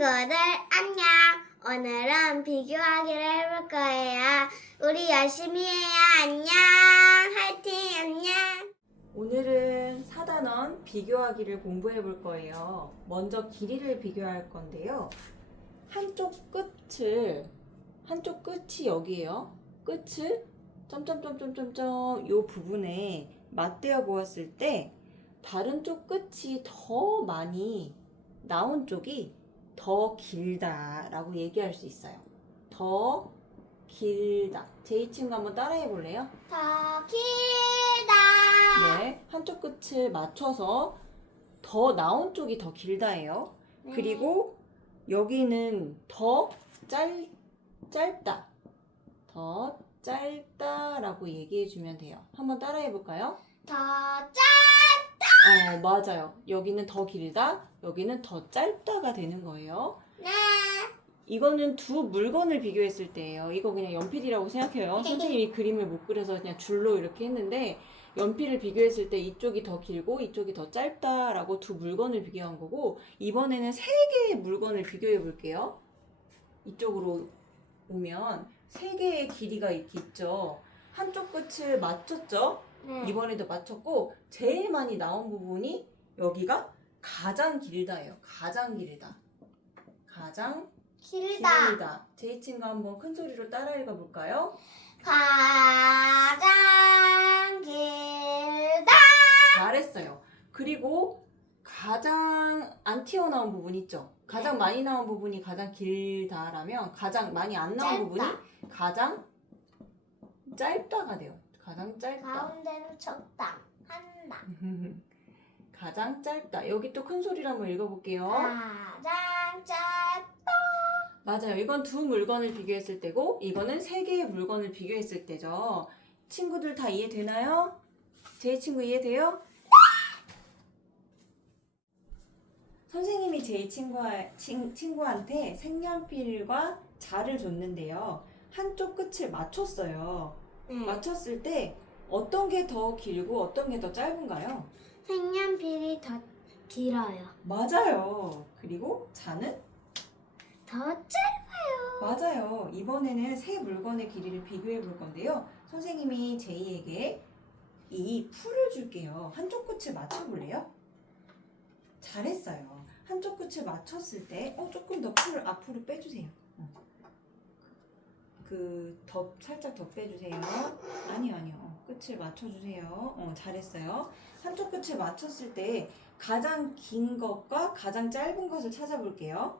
친구들 안녕. 오늘은 비교하기를 해볼 거예요. 우리 열심히 해요. 안녕. 화이팅. 안녕. 오늘은 4단원 비교하기를 공부해 볼 거예요. 먼저 길이를 비교할 건데요. 한쪽 끝이 여기에요. 끝을 점점점점점점 요 부분에 맞대어 보았을 때 다른 쪽 끝이 더 많이 나온 쪽이 더 길다라고 얘기할 수 있어요. 더 길다. 제 친구 한번 따라해 볼래요? 더 길다. 네, 한쪽 끝을 맞춰서 더 나온 쪽이 더 길다예요. 네. 그리고 여기는 더 짧다. 더 짧다라고 얘기해 주면 돼요. 한번 따라해 볼까요? 더 짧다. 맞아요. 여기는 더 길다, 여기는 더 짧다가 되는 거예요. 네. 이거는 두 물건을 비교했을 때예요. 이거 그냥 연필이라고 생각해요. 선생님이 그림을 못 그려서 그냥 줄로 이렇게 했는데 연필을 비교했을 때 이쪽이 더 길고 이쪽이 더 짧다라고 두 물건을 비교한 거고, 이번에는 세 개의 물건을 비교해 볼게요. 이쪽으로 오면 세 개의 길이가 이렇게 있죠. 한쪽 끝을 맞췄죠. 네. 이번에도 맞췄고 제일 많이 나온 부분이 여기가 가장 길다예요. 가장 길다. 가장 길다. 길다. 제 친구 한번 큰 소리로 따라 읽어볼까요? 가장 길다. 잘했어요. 그리고 가장 안 튀어나온 부분 있죠? 가장 많이 나온 부분이 가장 길다라면 가장 많이 안 나온 짧다. 부분이 가장 짧다가 돼요. 가장 짧다. 가운데는 적당한다. 가장 짧다. 여기 또 큰 소리로 한번 읽어볼게요. 가장 짧다. 맞아요. 이건 두 물건을 비교했을 때고 이거는 세 개의 물건을 비교했을 때죠. 친구들 다 이해되나요? 제 친구 이해돼요? 선생님이 제 친구한테 색연필과 자를 줬는데요. 한쪽 끝을 맞췄어요. 맞췄을 때 어떤 게 더 길고 어떤 게 더 짧은가요? 색연필이 더 길어요. 맞아요. 그리고 자는? 더 짧아요. 맞아요. 이번에는 세 물건의 길이를 비교해 볼 건데요. 선생님이 제이에게 이 풀을 줄게요. 한쪽 끝을 맞춰볼래요? 잘했어요. 한쪽 끝을 맞췄을 때 조금 더 풀을 앞으로 빼주세요. 살짝 더 빼주세요. 아니요. 끝을 맞춰주세요. 잘했어요. 한쪽 끝을 맞췄을 때 가장 긴 것과 가장 짧은 것을 찾아볼게요.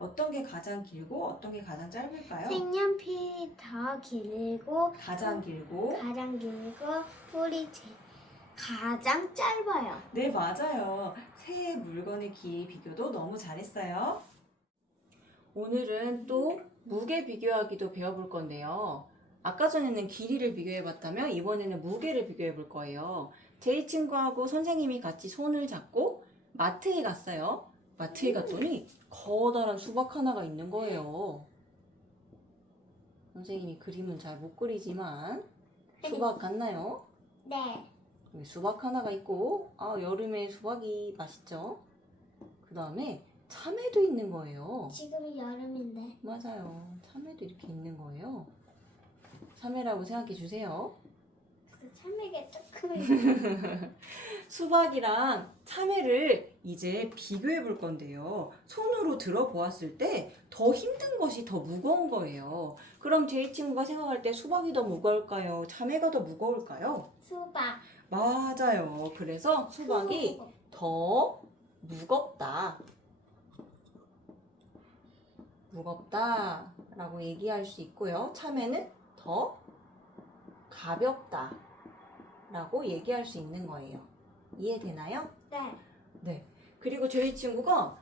어떤 게 가장 길고 어떤 게 가장 짧을까요? 색연필이 더 길고 가장 길고. 풀이 가장 짧아요. 네, 맞아요. 세 물건의 길이 비교도 너무 잘했어요. 오늘은 또 무게 비교하기도 배워볼 건데요. 아까 전에는 길이를 비교해봤다면 이번에는 무게를 비교해볼 거예요. 제 친구하고 선생님이 같이 손을 잡고 마트에 갔어요. 마트에 갔더니 커다란 수박 하나가 있는 거예요. 선생님이 그림은 잘 못 그리지만 수박 같나요? 네. 여기 수박 하나가 있고, 여름에 수박이 맛있죠? 그 다음에 참외도 있는 거예요. 지금은 여름인데. 맞아요. 참외도 이렇게 있는 거예요. 참외라고 생각해 주세요. 그 참외가 조금. 수박이랑 참외를 이제 비교해 볼 건데요. 손으로 들어 보았을 때 더 힘든 것이 더 무거운 거예요. 그럼 제 친구가 생각할 때 수박이 더 무거울까요? 참외가 더 무거울까요? 수박. 맞아요. 그래서 수박이 더 무겁다라고 얘기할 수 있고요. 참외는 더 가볍다라고 얘기할 수 있는 거예요. 이해되나요? 네. 네. 그리고 저희 친구가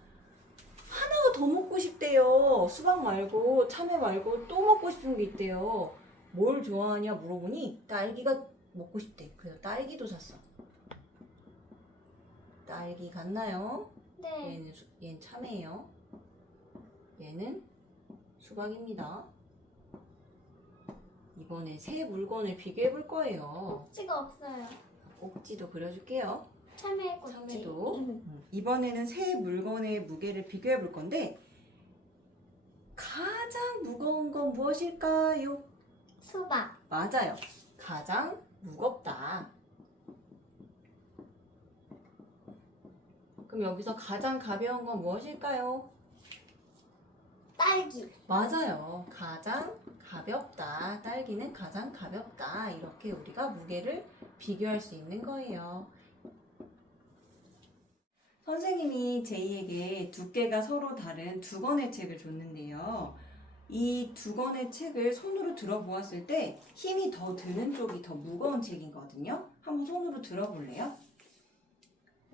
하나가 더 먹고 싶대요. 수박 말고 참외 말고 또 먹고 싶은 게 있대요. 뭘 좋아하냐 물어보니 딸기가 먹고 싶대. 그래서 딸기도 샀어. 딸기 같나요? 네. 얘는 참외예요. 얘는 수박입니다. 이번에 세 물건을 비교해 볼 거예요. 꼭지가 없어요. 꼭지도 그려줄게요. 참외 꼭지. 참외도. 이번에는 세 물건의 무게를 비교해 볼 건데 가장 무거운 건 무엇일까요? 수박. 맞아요. 가장 무겁다. 그럼 여기서 가장 가벼운 건 무엇일까요? 딸기. 맞아요. 가장 가볍다. 딸기는 가장 가볍다. 이렇게 우리가 무게를 비교할 수 있는 거예요. 선생님이 제이에게 두께가 서로 다른 두 권의 책을 줬는데요. 이 두 권의 책을 손으로 들어보았을 때 힘이 더 드는 쪽이 더 무거운 책이거든요. 한번 손으로 들어볼래요?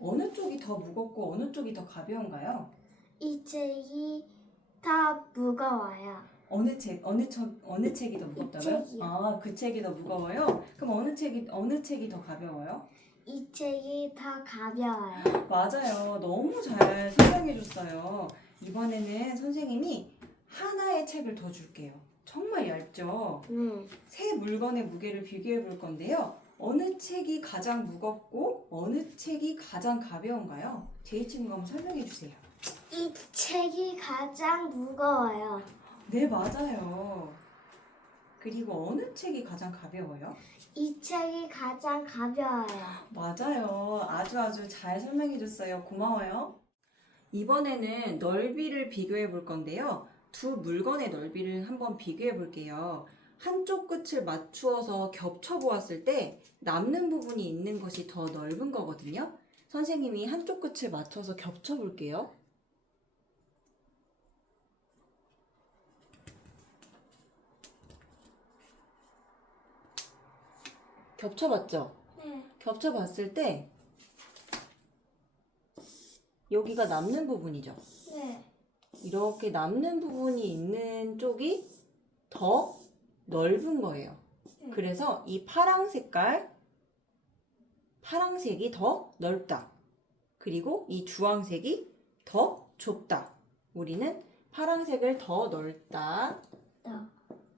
어느 쪽이 더 무겁고 어느 쪽이 더 가벼운가요? 이 책이 다 무거워요. 어느 책이 더 무겁다고요? 책이요. 아, 그 책이 더 무거워요? 그럼 어느 책이 더 가벼워요? 이 책이 더 가벼워요. 맞아요. 너무 잘 설명해 줬어요. 이번에는 선생님이 하나의 책을 더 줄게요. 정말 얇죠? 네. 세 물건의 무게를 비교해 볼 건데요. 어느 책이 가장 무겁고 어느 책이 가장 가벼운가요? 제이 친구가 한번 설명해 주세요. 이 책이 가장 무거워요. 네, 맞아요. 그리고 어느 책이 가장 가벼워요? 이 책이 가장 가벼워요. 맞아요. 아주 잘 설명해 줬어요. 고마워요. 이번에는 넓이를 비교해 볼 건데요. 두 물건의 넓이를 한번 비교해 볼게요. 한쪽 끝을 맞추어서 겹쳐 보았을 때 남는 부분이 있는 것이 더 넓은 거거든요. 선생님이 한쪽 끝을 맞춰서 겹쳐 볼게요. 겹쳐봤죠? 네. 겹쳐봤을 때 여기가 남는 부분이죠. 네. 이렇게 남는 부분이 있는 쪽이 더 넓은 거예요. 그래서 이 파랑색이 더 넓다. 그리고 이 주황색이 더 좁다. 우리는 파랑색을 더 넓다.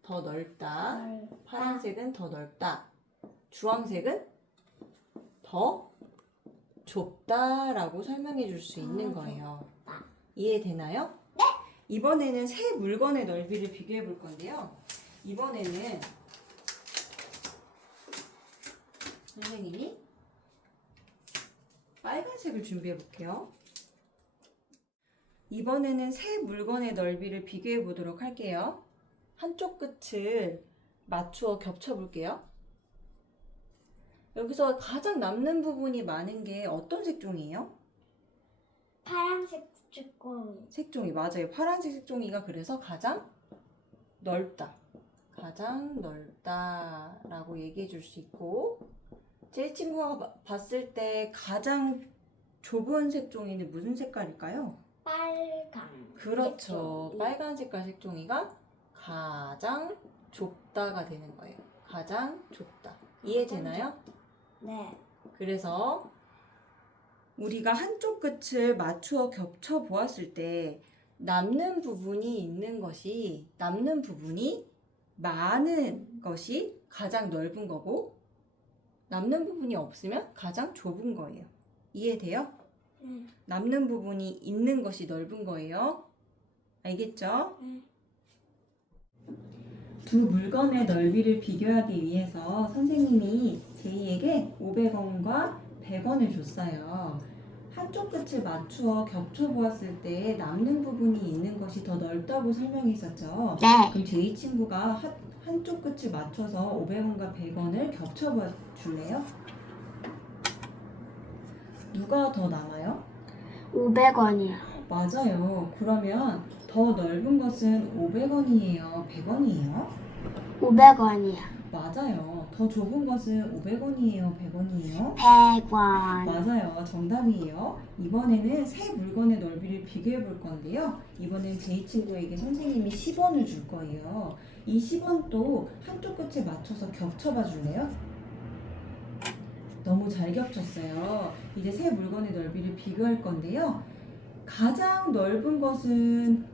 더 넓다. 파란색은 더 넓다. 주황색은 더 좁다라고 설명해 줄 수 있는 거예요. 이해되나요? 네! 이번에는 세 물건의 넓이를 비교해 볼 건데요. 이번에는 선생님이 빨간색을 준비해 볼게요. 이번에는 세 물건의 넓이를 비교해 보도록 할게요. 한쪽 끝을 맞추어 겹쳐 볼게요. 여기서 가장 남는 부분이 많은 게 어떤 색종이에요? 파란색 쭈꾸미. 색종이, 맞아요. 파란색 색종이가 그래서 가장 넓다. 가장 넓다라고 얘기해 줄 수 있고, 제 친구가 봤을 때 가장 좁은 색종이는 무슨 색깔일까요? 빨강. 그렇죠. 색종이. 빨간 색깔 색종이가 가장 좁다가 되는 거예요. 가장 좁다. 이해되나요? 네. 그래서 우리가 한쪽 끝을 맞추어 겹쳐 보았을 때 남는 부분이 많은 것이 가장 넓은 거고, 남는 부분이 없으면 가장 좁은 거예요. 이해돼요? 네. 남는 부분이 있는 것이 넓은 거예요. 알겠죠? 네. 두 물건의 넓이를 비교하기 위해서 선생님이 제이에게 500원과 100원을 줬어요. 한쪽 끝을 맞추어 겹쳐 보았을 때 남는 부분이 있는 것이 더 넓다고 설명했었죠. 네. 그럼 제이 친구가 한쪽 끝을 맞춰서 500원과 100원을 겹쳐 봐 줄래요? 누가 더 남아요? 500원이요. 맞아요. 그러면 더 넓은 것은 500원이에요? 100원이에요? 500원이요. 맞아요. 더 좁은 것은 500원이에요? 100원이에요? 100원. 맞아요. 정답이에요. 이번에는 세 물건의 넓이를 비교해 볼 건데요. 이번엔 제이 친구에게 선생님이 10원을 줄 거예요. 이 10원도 한쪽 끝에 맞춰서 겹쳐봐 줄래요? 너무 잘 겹쳤어요. 이제 세 물건의 넓이를 비교할 건데요. 가장 넓은 것은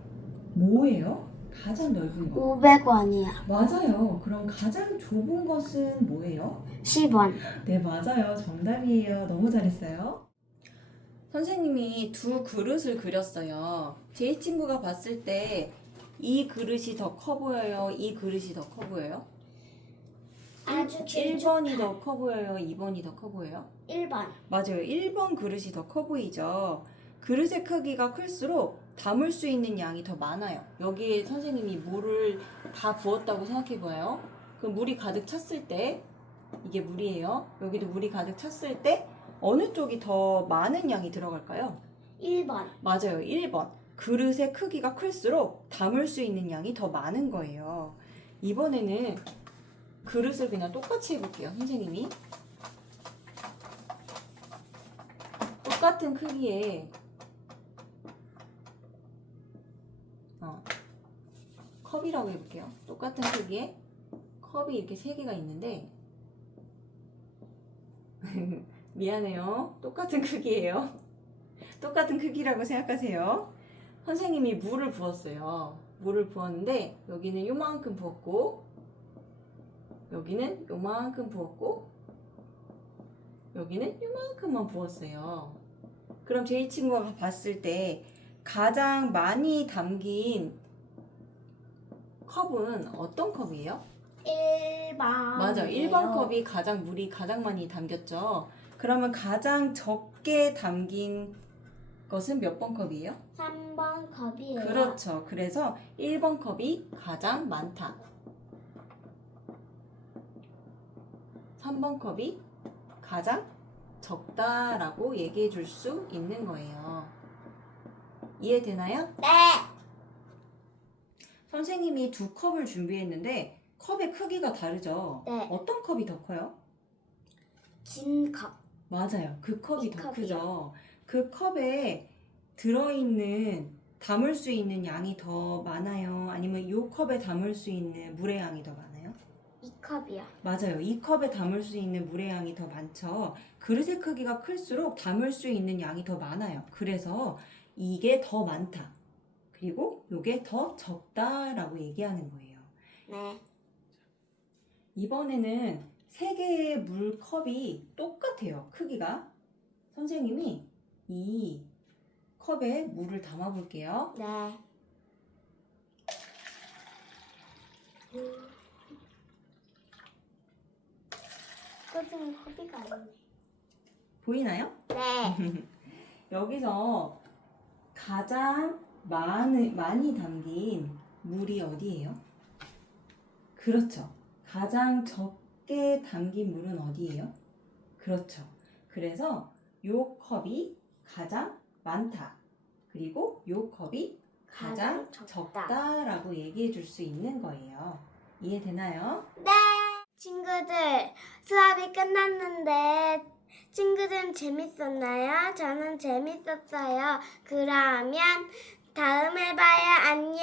뭐예요? 가장 넓은 거. 500원이요. 맞아요. 그럼 가장 좁은 것은 뭐예요? 10원. 네, 맞아요. 정답이에요. 너무 잘했어요. 선생님이 두 그릇을 그렸어요. 제이 친구가 봤을 때 이 그릇이 더 커 보여요? 이 그릇이 더 커 보여요? 아주 1번이 더 커 보여요? 2번이 더 커 보여요? 1번. 맞아요. 1번 그릇이 더 커 보이죠? 그릇의 크기가 클수록 담을 수 있는 양이 더 많아요. 여기에 선생님이 물을 다 부었다고 생각해 봐요. 그럼 물이 가득 찼을 때, 이게 물이에요. 여기도 물이 가득 찼을 때 어느 쪽이 더 많은 양이 들어갈까요? 1번. 맞아요. 1번. 그릇의 크기가 클수록 담을 수 있는 양이 더 많은 거예요. 이번에는 그릇을 그냥 똑같이 해볼게요. 선생님이. 똑같은 크기의 컵이라고 해볼게요. 똑같은 크기의 컵이 이렇게 3개가 있는데 미안해요. 똑같은 크기예요. 똑같은 크기라고 생각하세요. 선생님이 물을 부었어요. 물을 부었는데 여기는 요만큼 부었고 여기는 요만큼 부었고 여기는 요만큼만 부었어요. 그럼 제 친구가 봤을 때 가장 많이 담긴 컵은 어떤 컵이에요? 1번. 맞아요. 1번 컵이 물이 가장 많이 담겼죠. 그러면 가장 적게 담긴 것은 몇 번 컵이에요? 3번 컵이에요. 그렇죠. 그래서 1번 컵이 가장 많다. 3번 컵이 가장 적다라고 얘기해 줄 수 있는 거예요. 이해되나요? 네. 선생님이 2컵을 준비했는데 컵의 크기가 다르죠? 네. 어떤 컵이 더 커요? 긴 컵. 맞아요. 그 컵이 이 더 컵이요. 크죠. 그 컵에 들어있는 담을 수 있는 양이 더 많아요? 아니면 이 컵에 담을 수 있는 물의 양이 더 많아요? 이 컵이요. 맞아요. 이 컵에 담을 수 있는 물의 양이 더 많죠. 그릇의 크기가 클수록 담을 수 있는 양이 더 많아요. 그래서 이게 더 많다. 그리고 이게 더 적다라고 얘기하는 거예요. 네. 이번에는 3개의 물컵이 똑같아요. 크기가. 선생님이 이 컵에 물을 담아 볼게요. 네. 그것은 컵이가 아니네. 보이나요? 네. 여기서 가장 많이 담긴 물이 어디예요? 그렇죠. 가장 적게 담긴 물은 어디예요? 그렇죠. 그래서 요 컵이 가장 많다. 그리고 요 컵이 가장 가장 적다. 적다라고 얘기해 줄 수 있는 거예요. 이해되나요? 네. 친구들, 수업이 끝났는데 친구들은 재밌었나요? 저는 재밌었어요. 그러면 다음에 봐요. 안녕.